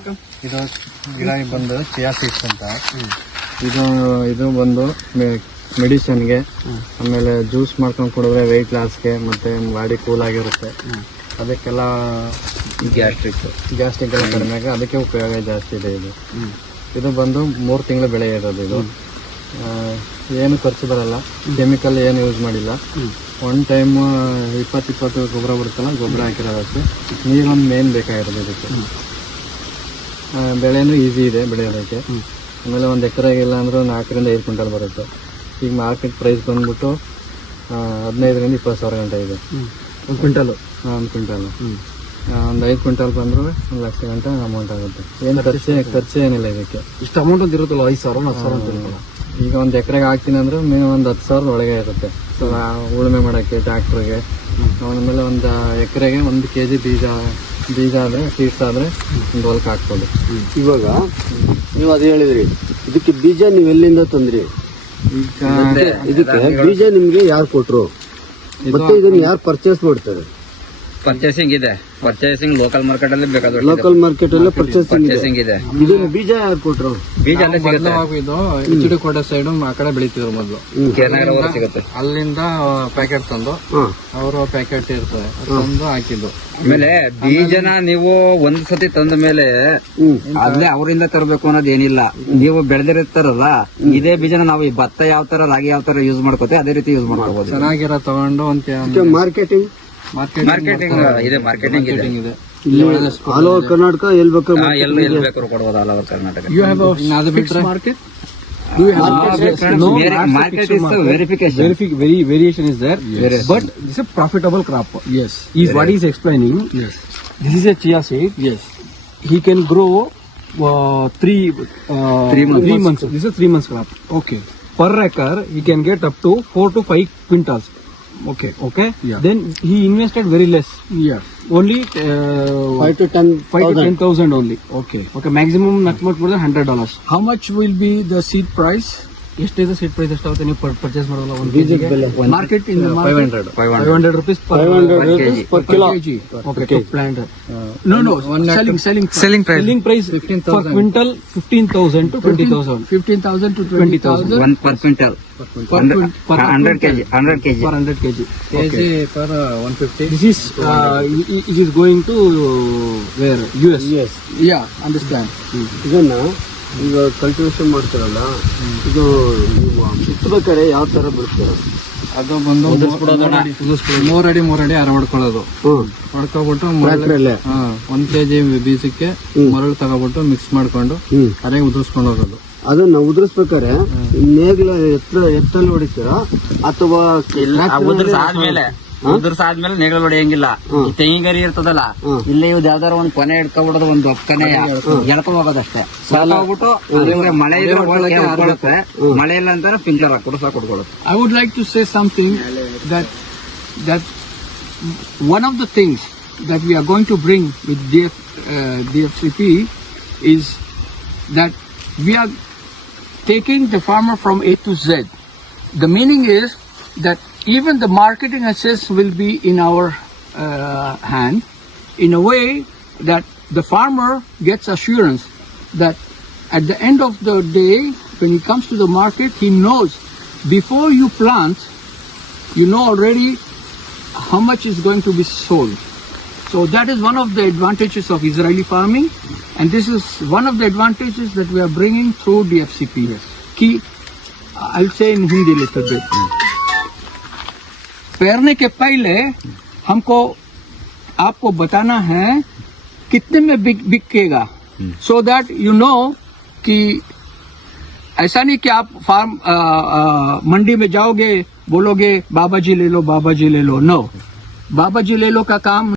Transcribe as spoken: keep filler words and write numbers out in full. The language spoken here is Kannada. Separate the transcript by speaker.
Speaker 1: ಇದು ಗಿಡ ಬಂದು ಚಿಯಾ ಸೀಡ್ಸ್ ಅಂತ. ಇದು ಇದು ಬಂದು ಮೆಡಿಸಿನ್ಗೆ, ಆಮೇಲೆ ಜ್ಯೂಸ್ ಮಾಡ್ಕೊಂಡು ಕುಡಿದ್ರೆ ವೆಯ್ಟ್ ಲಾಸ್ಗೆ ಮತ್ತೆ ಬಾಡಿ ಕೂಲ್ ಆಗಿರುತ್ತೆ. ಅದಕ್ಕೆಲ್ಲ ಗ್ಯಾಸ್ಟ್ರಿಕ್ ಗ್ಯಾಸ್ಟ್ರಿಕ್ ಎಲ್ಲ ಕಡಿಮೆ ಆಗಿ ಅದಕ್ಕೆ ಉಪಯೋಗ ಜಾಸ್ತಿ ಇದೆ. ಇದು ಇದು ಬಂದು ಮೂರು ತಿಂಗಳು ಬೆಳೆ ಇರೋದು. ಇದು ಏನು ಖರ್ಚು ಬರಲ್ಲ, ಕೆಮಿಕಲ್ ಏನು ಯೂಸ್ ಮಾಡಿಲ್ಲ. ಒನ್ ಟೈಮ್ ಇಪ್ಪತ್ತು ಇಪ್ಪತ್ತು ಗೊಬ್ಬರ ಬರುತ್ತಲ್ಲ, ಗೊಬ್ಬರ ಹಾಕಿರೋದಕ್ಕೆ ನೀರೊಂದು ಮೇನ್ ಬೇಕಾಗಿರೋದು ಇದಕ್ಕೆ. ಬೆಳೆನೂ ಈಸಿ ಇದೆ ಬೆಳೆಯೋದಕ್ಕೆ. ಆಮೇಲೆ ಒಂದು ಎಕರೆಗಿಲ್ಲ ಅಂದ್ರೆ ನಾಲ್ಕರಿಂದ ಐದು ಕ್ವಿಂಟಲ್ ಬರುತ್ತೆ. ಈಗ ಮಾರ್ಕೆಟ್ ಪ್ರೈಸ್ ಬಂದ್ಬಿಟ್ಟು ಹದಿನೈದರಿಂದ ಇಪ್ಪತ್ತು ಸಾವಿರ ಗಂಟೆ ಇದೆ ಒಂದು ಕ್ವಿಂಟಲು. ಹಾಂ, ಒಂದು ಕ್ವಿಂಟಲ್ ಒಂದು ಐದು ಕ್ವಿಂಟಲ್ ಬಂದರೂ ಒಂದು ಲಕ್ಷ ಗಂಟೆ ಅಮೌಂಟ್ ಆಗುತ್ತೆ. ಏನು ಖರ್ಚು ಖರ್ಚು ಏನಿಲ್ಲ ಇದಕ್ಕೆ. ಇಷ್ಟು ಅಮೌಂಟ್ ಅಂತ ಇರುತ್ತಲ್ಲ, ಐದು ಸಾವಿರ ಹತ್ತು ಸಾವಿರ ಅಂತ. ಈಗ ಒಂದು ಎಕರೆಗೆ ಹಾಕ್ತೀನಿ ಅಂದ್ರೆ ಮಿನಿಮಮ್ ಒಂದು ಹತ್ತು ಸಾವಿರದ ಒಳಗೆ ಇರುತ್ತೆ. ಸೊ ಉಳುಮೆ ಮಾಡೋಕ್ಕೆ ಟ್ರ್ಯಾಕ್ಟ್ರಿಗೆ. ಆಮೇಲೆ ಒಂದು ಎಕರೆಗೆ ಒಂದು ಕೆ ಜಿ ಬೀಜ ಬೀಜ ಆದರೆ ಸೀಡ್ಸ್ ಆದರೆ ಒಂದು ಹೊಲಕ್ಕೆ ಹಾಕ್ಬೋದು.
Speaker 2: ಇವಾಗ ನೀವು ಅದು ಹೇಳಿದ್ರಿ, ಇದಕ್ಕೆ ಬೀಜ ನೀವು ಎಲ್ಲಿಂದ ತಂದ್ರಿ?
Speaker 1: ಈಗ
Speaker 2: ಇದಕ್ಕೆ ಬೀಜ ನಿಮ್ಗೆ ಯಾರು ಕೊಟ್ರು ಮತ್ತೆ ಇದನ್ನ ಯಾರು ಪರ್ಚೇಸ್ ಮಾಡ್ತಾರೆ?
Speaker 3: ಪರ್ಚೇಸಿಂಗ್ ಇದೆ. ಪರ್ಚೇಸಿಂಗ್ ಲೋಕಲ್ ಮಾರ್ಕೆಟ್ ಅಲ್ಲಿ ಬೇಕಾದ್ರೆ
Speaker 2: ಲೋಕಲ್ ಮಾರ್ಕೆಟ್ ಅಲ್ಲಿ ಪರ್ಚೇಸಿಂಗ್
Speaker 3: ಪರ್ಚೇಸಿಂಗ್ ಇದೆ.
Speaker 2: ಇದನ್ನ ಬೀಜ ಯಾರು ಕೊಟ್ರು?
Speaker 3: ಬೀಜ ಅಲ್ಲೇ ಸಿಗುತ್ತೆ.
Speaker 1: ಇದು ಎಚ್ ಡಿ ಕೋಟೆ ಸೈಡ್ ಆ ಕಡೆ ಬೆಳಿತಿದ್ರು ಮೊದಲು.
Speaker 3: ಕೇರಳ ಸಿಗುತ್ತೆ.
Speaker 1: ಅಲ್ಲಿಂದ ಪ್ಯಾಕೆಟ್ ತಂದು ಅವರು ಪ್ಯಾಕೆಟ್ ಇರ್ತದೆ ತಂದು ಹಾಕಿದ್ದು.
Speaker 3: ಆಮೇಲೆ ಬೀಜನ ನೀವು ಒಂದ್ ಸತಿ ತಂದ ಮೇಲೆ ಅಲ್ಲೇ ಅವರಿಂದ ತರಬೇಕು ಅನ್ನೋದು ಏನಿಲ್ಲ. ನೀವು ಬೆಳೆದಿರ್ತಾರಲ್ಲ, ಇದೇ ಬೀಜನ ನಾವು ಈ ಭತ್ತ ಯಾವ ತರ ರಾಗಿ ಯಾವ ತರ ಯೂಸ್ ಮಾಡ್ಕೋತೀವಿ ಅದೇ ರೀತಿ ಯೂಸ್ ಮಾಡ್ಕೋಬಹುದು.
Speaker 1: ಚೆನ್ನಾಗಿರೋ ತಗೊಂಡು ಒಂದು
Speaker 2: ಮಾರ್ಕೆಟಿಂಗ್
Speaker 3: ಮಾರ್ಕೆಟಿಂಗ್ ಇದೆ. ಮಾರ್ಕೆಟಿಂಗ್ ಇದೆ
Speaker 2: ಆಲ್ ಓವರ್ ಕರ್ನಾಟಕ ಎಲ್ಲಿ ಬೇಕು
Speaker 3: ಎಲ್ಲಿ ಎಲ್ಲಿ ಬೇಕಾದ್ರೂ ಕೊಡಬಹುದು. All over Karnataka.
Speaker 1: You have a fixed market?
Speaker 4: Do you have
Speaker 3: market?
Speaker 4: no
Speaker 3: Market is the verification.
Speaker 4: Verifi- very variation is there,
Speaker 3: Yes.
Speaker 4: but this is a profitable crop.
Speaker 1: Yes.
Speaker 4: Is what he is explaining.
Speaker 1: Yes.
Speaker 4: This is a chia seed.
Speaker 1: Yes.
Speaker 4: He can grow uh, three uh,
Speaker 3: Three months.
Speaker 4: Three months. This is a three months crop.
Speaker 1: Okay.
Speaker 4: Per acre, he can get up to four to five quintals.
Speaker 1: Okay.
Speaker 4: Okay.
Speaker 1: Yeah.
Speaker 4: Then he invested very less.
Speaker 1: Yeah.
Speaker 4: Only uh,
Speaker 2: five to ten
Speaker 4: five to ten thousand only.
Speaker 1: Okay.
Speaker 4: Okay. Maximum not much more than hundred dollars.
Speaker 1: How much will be the seed price?
Speaker 4: ಎಷ್ಟಿದೆ ಸೀಟ್ ಪ್ರೈಸ್ ಎಷ್ಟಾಗುತ್ತೆ ನೀವು ಪರ್ಚೇಸ್ ಮಾಡೋಲ್ಲ ಒಂದು
Speaker 2: ಬೀಜದ ಬೆಲೆ
Speaker 1: Market in the
Speaker 3: Five
Speaker 1: market?
Speaker 3: hundred. Five
Speaker 4: five
Speaker 3: hundred.
Speaker 4: Hundred rupees
Speaker 2: five hundred rupees per kilo.
Speaker 1: kg.
Speaker 4: Okay to plant
Speaker 1: No, no. Selling, selling,
Speaker 3: Selling price.
Speaker 4: selling price
Speaker 1: fifteen
Speaker 4: for
Speaker 1: thousand.
Speaker 4: quintal fifteen thousand to twenty thousand
Speaker 1: Fifteen thousand to twenty thousand.
Speaker 3: One per quintal.
Speaker 1: Per quin-
Speaker 4: per
Speaker 3: Hundred kg. Hundred kg.
Speaker 4: per hundred kg.
Speaker 1: kg per uh, one fifty.
Speaker 4: This is uh, it it is going to uh, where U S.
Speaker 2: Yes
Speaker 1: Yeah, understand.
Speaker 2: ಇದನ್ನ ಈಗ ಕಲ್ಟಿವೇಶನ್ ಮಾಡ್ತಾರಲ್ಲ, ಇದು ನೀವು ಬಿತ್ತಬೇಕಾದ್ರೆ ಯಾವ ತರ ಬಿಡ್ತೀರ?
Speaker 1: ಅದು ಬಂದು ಮೂರ್ ಅಡಿ ಮೂರ್ ಅಡಿ ಅರ ಹೊಡ್ಕೊಳ್ಳೋದು.
Speaker 2: ಹ್ಮ್
Speaker 1: ಹೊಡ್ಕೊಬಿಟ್ಟು
Speaker 2: ಟ್ರ್ಯಾಕ್ಟ್ರಲ್ಲೇ
Speaker 1: ಹಾ ಒಂದ್ ಕೆಜಿ ಬೀಜಕ್ಕೆ ಮರಳು ತಗೊಬಿಟ್ಟು ಮಿಕ್ಸ್ ಮಾಡ್ಕೊಂಡು
Speaker 2: ಹ್ಮ್
Speaker 1: ಅದೇ ಉದುರ್ಸ್ಕೊಂಡು ಹೋಗೋದು.
Speaker 2: ಅದನ್ನ ಉದುರಿಸ್ಬೇಕಾರೆ ನೇಗಿಲ ಎತ್ತರ ಎತ್ತಲ್ಲಿ ಹೊಡಿತೀರಾ ಅಥವಾ
Speaker 3: ಉದುರ್ಸಾದ್ಮೇಲೆ ಉದುರ್ಸಾದ್ಮೇಲೆ ನೆಗಳು ಹೊಡೆಯಂಗಿಲ್ಲ. ಈ ತೆಂಗಿನಗರಿ ಇರ್ತದಲ್ಲ, ಇಲ್ಲಿ ಇವ್ದು ಯಾವ್ದಾರ ಒಂದ್ ಕೊನೆ ಹಿಡ್ಕೊಬಿಡೋದು, ಒಂದು ಒಕ್ಕನೆ ಎಳ್ಕೊ ಹೋಗೋದಷ್ಟೇ. ಹೋಗ್ಬಿಟ್ಟು ಮಳೆ ಇದ್ರೆ ಒಳಗೆ ಹೊಡ್ಕೊಳ್ಳುತ್ತೆ, ಮಳೆ ಇಲ್ಲ ಅಂತಾನೆ ಪಿಂಚರ್ ಹಾಕ್ಬಿಟ್ಟು ಸಾಕು ಹೊಡ್ಕೊಳ್ಳುತ್ತೆ.
Speaker 1: I would like to say something that that one of the things that we are going to bring with D F, uh, D F C P is that we are taking the farmer from A to Z. The meaning is that even the marketing access will be in our uh, hand, in a way that the farmer gets assurance that at the end of the day, when he comes to the market, he knows before you plant, you know already how much is going to be sold. So that is one of the advantages of Israeli farming, and this is one of the advantages that we are bringing through D F C P. Yes. Ki, I'll say in Hindi a little bit. पेरने के पहले हमको आपको बताना है कितने में बिक बिकेगा, सो दैट यू नो कि ऐसा नहीं कि आप फार्म आ, आ, मंडी में जाओगे बोलोगे बाबा जी ले लो बाबा जी ले लो. नो, बाबा जी ले लो का काम